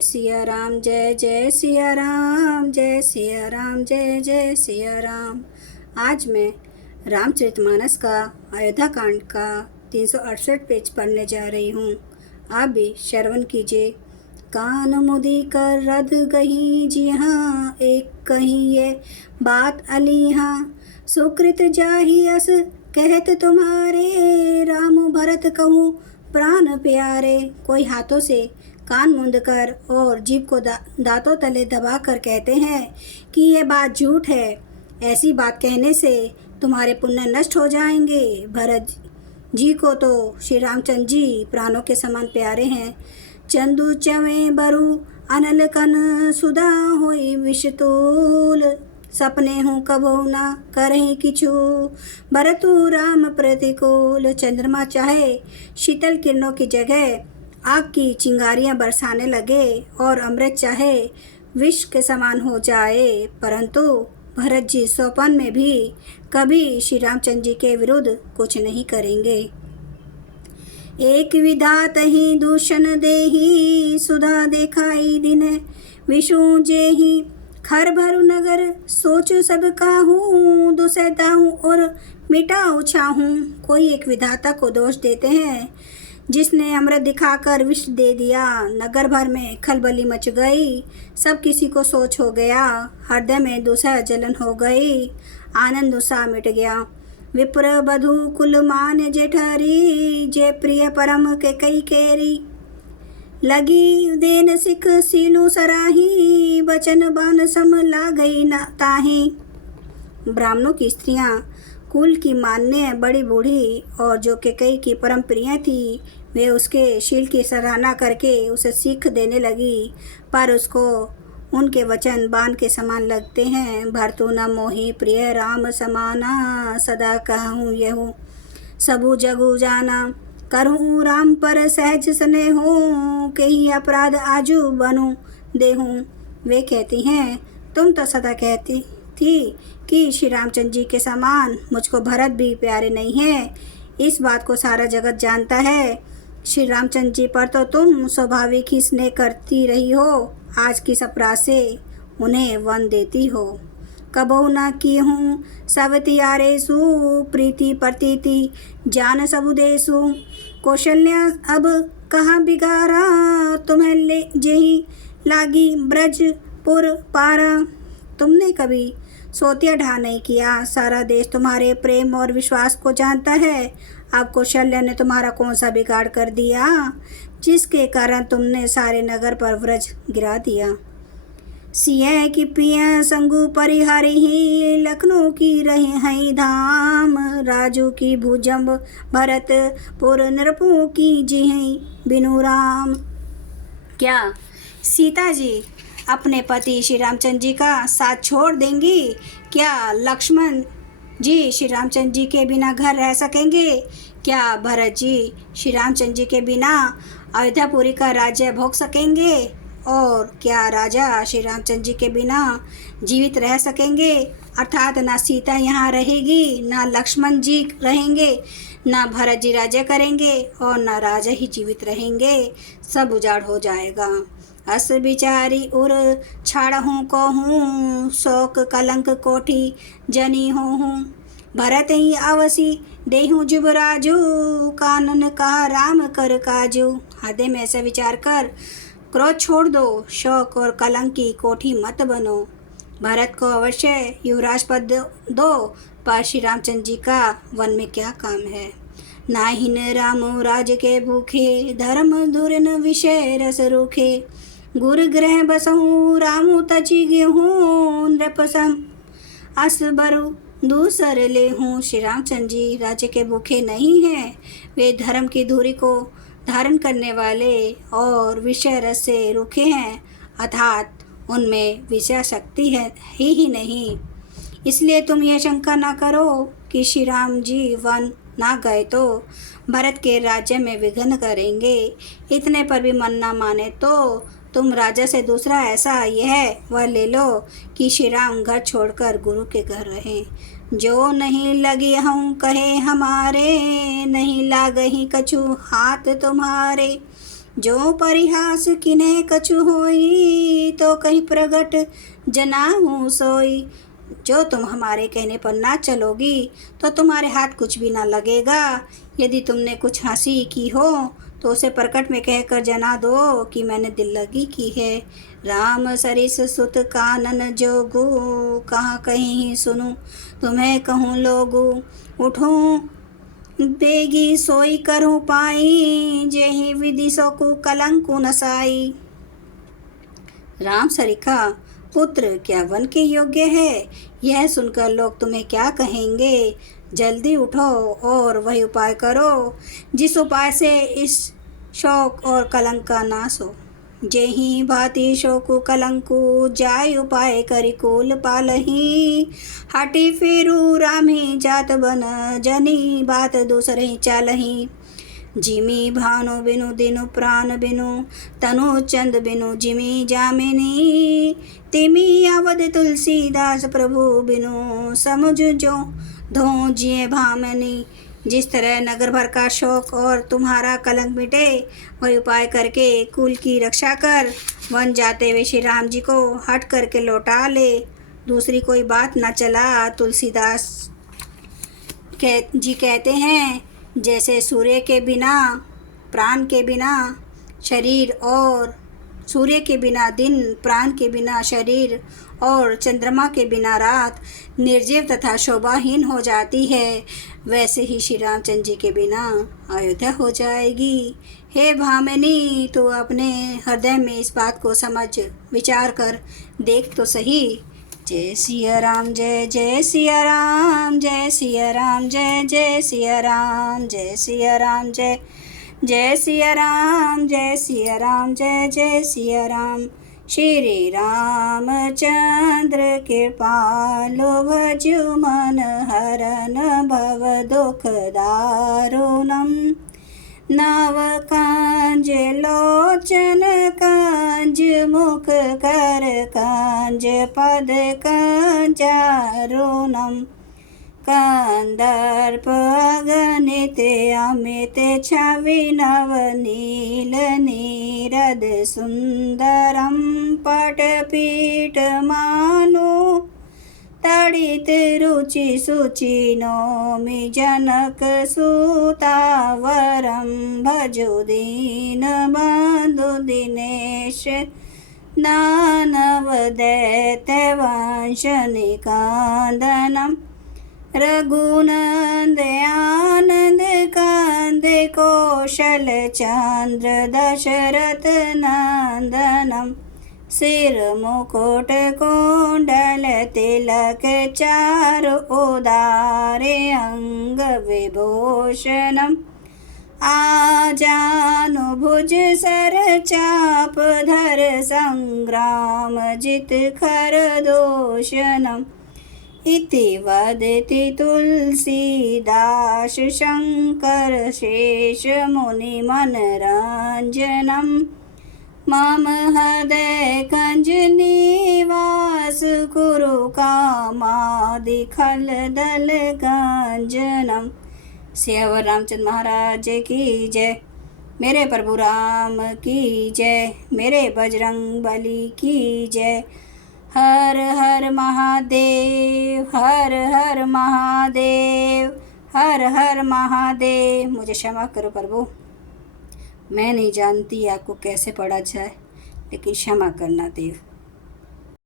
सिया राम जय जय सिया राम, जय सिया राम जय जय सिया राम। आज मैं रामचरितमानस का अयोध्या कांड का 368 पेज पढ़ने जा रही हूँ। आप भी श्रवण कीजिए। कान मुदी कर रद गही जी हाँ, एक कही ये बात अली हाँ। सुकृत जाही अस कहत तुम्हारे, राम भरत कहूँ प्राण प्यारे। कोई हाथों से कान मूंद कर और जीभ को दांतों तले दबा कर कहते हैं कि ये बात झूठ है। ऐसी बात कहने से तुम्हारे पुण्य नष्ट हो जाएंगे। भरत जी को तो श्री रामचंद्र जी प्राणों के समान प्यारे हैं। चंदू चवे बरु अनल कन सुधा होई विषतूल, सपने हूँ कबो ना करही किछु भरतु राम प्रतिकूल। चंद्रमा चाहे शीतल किरणों की जगह आग की चिंगारियां बरसाने लगे और अमृत चाहे विष के समान हो जाए, परंतु भरत जी सोपन में भी कभी श्री रामचंद्र जी के विरुद्ध कुछ नहीं करेंगे। एक विधात ही दूषण देही, सुधा देखाई दिन विषु जेही। खर भरु नगर सोचु सब काहूँ, दुसैता हूँ और मिटाऊ छाहूँ। कोई एक विधाता को दोष देते हैं जिसने अमृत दिखाकर विष दे दिया। नगर भर में खलबली मच गई, सब किसी को सोच हो गया। हृदय में दूसरा जलन हो गई, आनंद उत्साह मिट गया। विप्र बधु कुल मान जेठहरी, जे प्रिय परम के कई केरी। लगी देन सिख सीलू सराही, बचन बान सम ला गई न ताही। ब्राह्मणों की स्त्रियां कुल की मान्य बड़ी बूढ़ी और जो केकई की परम प्रिय थी, वे उसके शील की सराहना करके उसे सीख देने लगी, पर उसको उनके वचन बाण के समान लगते हैं। भरतु न मोहि प्रिय राम समाना, सदा कहूँ यहूँ सबु जगु जाना। करहूँ राम पर सहज स्नेहो, के ही अपराध आजू बनूँ देहूँ। वे कहती हैं, तुम तो सदा कहती थी कि श्री रामचंद्र जी के समान मुझको भरत भी प्यारे नहीं है। इस बात को सारा जगत जानता है। श्री रामचंद्र जी पर तो तुम स्वाभाविक ही स्नेह करती रही हो, आज किस अपराध से उन्हें वन देती हो। कबहु न की हूँ सवतियारेसु, प्रीति प्रतीति जान सबु देसु। कौशल्या अब कहाँ बिगारा, तुम्हें ले जेही लागी ब्रजपुर पारा। तुमने कभी सोतिया ढा नहीं किया, सारा देश तुम्हारे प्रेम और विश्वास को जानता है। अब कौशल्या ने तुम्हारा कौन सा बिगाड़ कर दिया, जिसके कारण तुमने सारे नगर पर व्रज गिरा दिया। सिंह की पिया संगु परिहारी ही, लखनऊ की रहे हैं धाम। राजू की भुजंब भरतपुर, नरपु की जी हैं बिनु राम। क्या सीता जी अपने पति श्री रामचंद्र जी का साथ छोड़ देंगी? क्या लक्ष्मण जी श्री रामचंद्र जी के बिना घर रह सकेंगे? क्या भरत जी श्री रामचंद्र जी के बिना अयोध्यापुरी का राज्य भोग सकेंगे? और क्या राजा श्री रामचंद्र जी के बिना जीवित रह सकेंगे? अर्थात ना सीता यहाँ रहेगी, ना लक्ष्मण जी रहेंगे, ना भरत जी राज्य करेंगे और ना राजा ही जीवित रहेंगे। सब उजाड़ हो जाएगा। अस बिचारी उर छाड़हूँ कहूँ, शोक कलंक कोठी जनी हूँ। भरत ही अवसी देहूँ जुबराजू, कानन कहा राम कर काजू। हृदय में ऐसा विचार कर क्रोध छोड़ दो, शोक और कलंक की कोठी मत बनो। भरत को अवश्य युवराज पद दो, पर श्री रामचंद्र जी का वन में क्या काम है। नाहिन रामो राज के भूखे, धर्म धुरन विषय रस रूखे। गुर ग्रह बसहूँ रामू तची गेहूँ, नृपसम अस बरु दूसर ले हूँ। श्री रामचंद्र जी राज्य के भूखे नहीं हैं, वे धर्म की धुरी को धारण करने वाले और विषय रस से रूखे हैं, अर्थात उनमें विषय शक्ति है ही नहीं। इसलिए तुम यह शंका न करो कि श्री राम जी वन ना गए तो भरत के राज्य में विघ्न करेंगे। इतने पर भी मन ना माने तो तुम राजा से दूसरा ऐसा यह वह ले लो कि श्री राम घर छोड़कर गुरु के घर रहें। जो नहीं लगी हूँ कहे हमारे, नहीं लागही कछु हाथ तुम्हारे। जो परिहास किन्हे कछु होई, तो कहीं प्रगट जनाऊं सोई। जो तुम हमारे कहने पर ना चलोगी तो तुम्हारे हाथ कुछ भी ना लगेगा। यदि तुमने कुछ हंसी की हो तो उसे प्रकट में कहकर जना दो कि मैंने दिल लगी की है। राम सरिस सुत कानन जोगू, कहाँ कहीं सुनूं तुम्हें कहूँ लोगू। उठूं बेगी सोई करूँ पाई, जेहि विधि सो को कलंकु नसाई। राम सरिखा पुत्र क्या वन के योग्य है? यह सुनकर लोग तुम्हें क्या कहेंगे? जल्दी उठो और वही उपाय करो जिस उपाय से इस शोक और कलंक का नाश हो। जेहि भांति शोकु कलंकु, जाय उपाय करि कुल पालही। हटी फिरू रामी जात बन, जनी बात दूसरे चालही। जिमी भानु बिनु दिनु प्राण बिनु, तनु चंद बिनु जिमी जामिनी। तिमी अवध तुलसीदास प्रभु बिनु, समुझ जो धो जिए भामनी। जिस तरह नगर भर का शोक और तुम्हारा कलंक मिटे, वही उपाय करके कुल की रक्षा कर वन जाते हुए श्री राम जी को हट करके लौटा ले। दूसरी कोई बात न चला। तुलसीदास जी कहते हैं, जैसे सूर्य के बिना प्राण के बिना शरीर, और सूर्य के बिना दिन, प्राण के बिना शरीर, और चंद्रमा के बिना रात निर्जीव तथा शोभाहीन हो जाती है, वैसे ही श्री रामचंद्र जी के बिना अयोध्या हो जाएगी। हे भामिनी, तू अपने हृदय में इस बात को समझ विचार कर देख तो सही। जय सिया राम, जय जय सिया राम, जय सिया राम, जय जय सिया राम, जय सिया राम, जय जय सिया राम, जय सिया राम, जय जय सिया राम। श्री रामचंद्र कृपालु भजु मन हरन भव दुख दारुणम। नव कांज लोचन कांज, मुख कर कांज, पद कांजारुणम। कंदर्प अगणित अमित छवि नवनील नीरद सुंदरम। पटपीठ मानु तड़ित रुचि सुचि नौमि जनक सुतावरम। भजो दीन बंधु दिनेश, दानव दैत्य वंश निकांदनम। रघुनंद आनंद कांद, कौशल चंद्र दशरथ नंदनम। सिर मुकुट कुंडल तिलक, चारु उदारे अंग विभूषणम। आजानुभुज सर चाप धर, संग्राम जित खर दूषणम। इति वदति तुलसीदास शंकर शेष मुनि मनरंजनम। मम हृदय कंज निवास, कुरु कामादि खल दल गंजनम। सियावर रामचंद्र महाराज की जय। मेरे प्रभु राम की जय। मेरे बजरंग बली की जय। हर हर महादेव, हर हर महादेव, हर हर महादेव। मुझे क्षमा करो प्रभु, मैं नहीं जानती आपको कैसे पढ़ा जाए, लेकिन क्षमा करना देव।